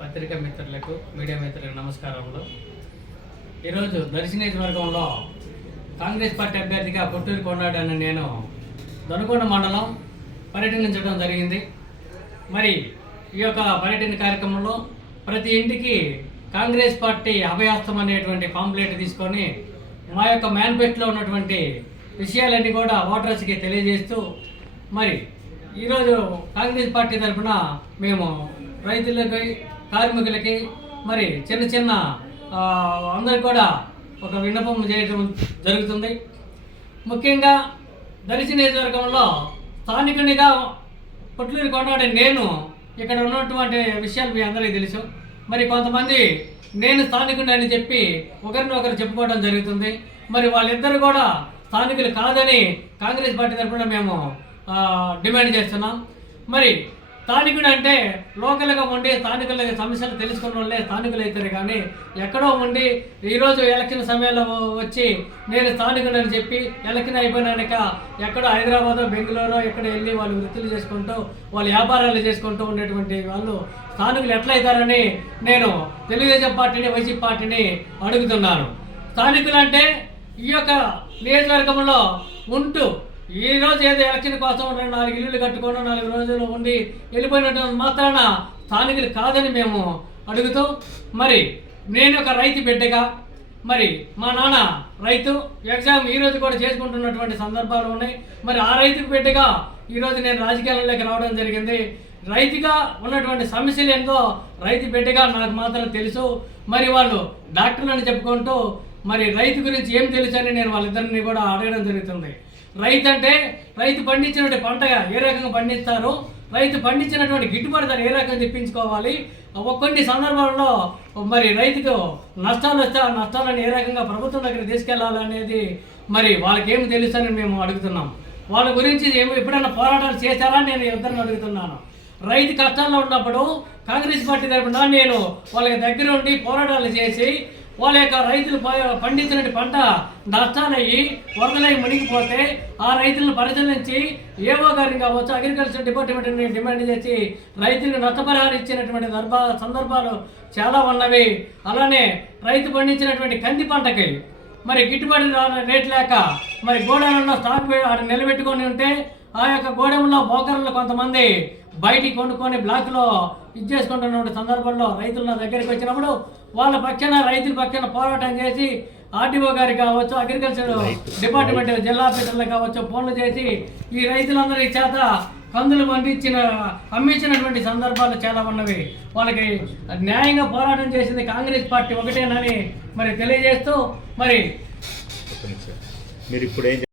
పత్రికా మిత్రులకు మీడియా మిత్రులకు నమస్కారములు. ఈరోజు దర్శి నియోజకవర్గంలో కాంగ్రెస్ పార్టీ అభ్యర్థిగా పుట్టూరు కొన్నాడని నేను దొనకొండ మండలం పర్యటించడం జరిగింది. మరి ఈ యొక్క పర్యటన కార్యక్రమంలో ప్రతి ఇంటికి కాంగ్రెస్ పార్టీ అభయాస్తం అనేటువంటి పాంప్లెట్ తీసుకొని మా యొక్క మేనిఫెస్టోలో ఉన్నటువంటి విషయాలన్నీ కూడా ఓటర్స్కి తెలియజేస్తూ మరి ఈరోజు కాంగ్రెస్ పార్టీ తరఫున మేము రైతులకి కార్మికులకి మరి చిన్న చిన్న అందరు అందరికి కూడా ఒక విన్నపం చేయడం జరుగుతుంది. ముఖ్యంగా దళిత నియోజకవర్గంలో స్థానికునిగా పుట్లూరు కొన్నాడే నేను ఇక్కడ ఉన్నటువంటి విషయాలు మీ అందరికీ తెలుసు. మరి కొంతమంది నేను స్థానికుని అని చెప్పి ఒకరిని ఒకరు చెప్పుకోవడం జరుగుతుంది. మరి వాళ్ళిద్దరు కూడా స్థానికులు కాదని కాంగ్రెస్ పార్టీ తరఫున మేము డిమాండ్ చేస్తున్నాం. మరి స్థానికుడు అంటే లోకల్గా ఉండి స్థానికుల సమస్యలు తెలుసుకున్న వాళ్ళే స్థానికులు అవుతారు కానీ ఎక్కడో ఉండి ఈరోజు ఎలక్షన్ సమయంలో వచ్చి నేను స్థానికుడు అని చెప్పి ఎలక్షన్ అయిపోయినాక ఎక్కడో హైదరాబాద్ బెంగళూరు ఎక్కడ వెళ్ళి వాళ్ళు వృత్తులు చేసుకుంటూ వాళ్ళు వ్యాపారాలు చేసుకుంటూ ఉండేటువంటి వాళ్ళు స్థానికులు ఎట్లా అవుతారని నేను తెలుగుదేశం పార్టీని వైసీపీ పార్టీని అడుగుతున్నాను. స్థానికులు అంటే ఈ యొక్క నియోజకవర్గంలో ఉంటూ ఈ రోజు ఏదో ఎలక్షన్ కోసం రెండు నాలుగు ఇల్లులు కట్టుకోవడం నాలుగు రోజులు ఉండి వెళ్ళిపోయినట్టు మాత్రాన స్థానికులు కాదని మేము అడుగుతూ మరి నేను ఒక రైతు బిడ్డగా మరి మా నాన్న రైతు ఎగ్జామ్ ఈ రోజు కూడా చేసుకుంటున్నటువంటి సందర్భాలు ఉన్నాయి. మరి ఆ రైతుకు బిడ్డగా ఈరోజు నేను రాజకీయాల్లోకి రావడం జరిగింది. రైతుగా ఉన్నటువంటి సమస్యలు ఏంటో రైతు బిడ్డగా నాకు మాత్రం తెలుసు. మరి వాళ్ళు డాక్టర్లు అని చెప్పుకుంటూ మరి రైతు గురించి ఏం తెలుసు అని నేను వాళ్ళిద్దరిని కూడా అడగడం జరుగుతుంది. రైతు అంటే రైతు పండించినటువంటి పంటగా ఏ రకంగా పండిస్తారు? రైతు పండించినటువంటి గిట్టుబాటు ధర ఏ రకంగా తెప్పించుకోవాలి? ఒక కొన్ని సందర్భాల్లో మరి రైతుకు నష్టాలు వస్తే ఆ నష్టాలను ఏ రకంగా ప్రభుత్వం దగ్గర తీసుకెళ్ళాలనేది మరి వాళ్ళకి ఏమి తెలుసని మేము అడుగుతున్నాం. వాళ్ళ గురించి ఏమి ఎప్పుడైనా పోరాటాలు చేశారా? నేను ఇద్దరిని అడుగుతున్నాను. రైతు కష్టాల్లో ఉన్నప్పుడు కాంగ్రెస్ పార్టీ తరఫున నేను వాళ్ళకి దగ్గర ఉండి పోరాటాలు చేసి వాళ్ళ యొక్క రైతులు పండించిన పంట నష్టాలయ్యి వరదలై మునిగిపోతే ఆ రైతులను పరిశీలించి ఏవో గారిని కావచ్చు అగ్రికల్చర్ డిపార్ట్మెంట్ని డిమాండ్ చేసి రైతులకు నష్టపరిహారం ఇచ్చినటువంటి దర్భా సందర్భాలు చాలా ఉన్నవి. అలానే రైతు పండించినటువంటి కంది పంటకి మరి గిట్టుబాటు రా- రేట్ లేక మరి గోడలలో స్టాక్ నిలబెట్టుకొని ఉంటే ఆ యొక్క గోడౌన్లో బోకర్లు కొంతమంది బయటికి కొనుక్కొని బ్లాక్లో ఇచ్చేసుకుంటున్న సందర్భంలో రైతులు నా దగ్గరికి వచ్చినప్పుడు వాళ్ళ పక్షాన రైతుల పక్షాన పోరాటం చేసి ఆర్టీఓ గారికి కావచ్చు అగ్రికల్చర్ డిపార్ట్మెంట్ జిల్లా ఆఫీసర్లకు కావచ్చు ఫోన్లు చేసి ఈ రైతులందరి చేత కందులు పండించిన అమ్మించినటువంటి సందర్భాలు చాలా ఉన్నవి వాళ్ళకి న్యాయంగా పోరాటం చేసింది కాంగ్రెస్ పార్టీ ఒకటేనని మరి తెలియజేస్తూ మరి. మీరు ఇప్పుడు ఏం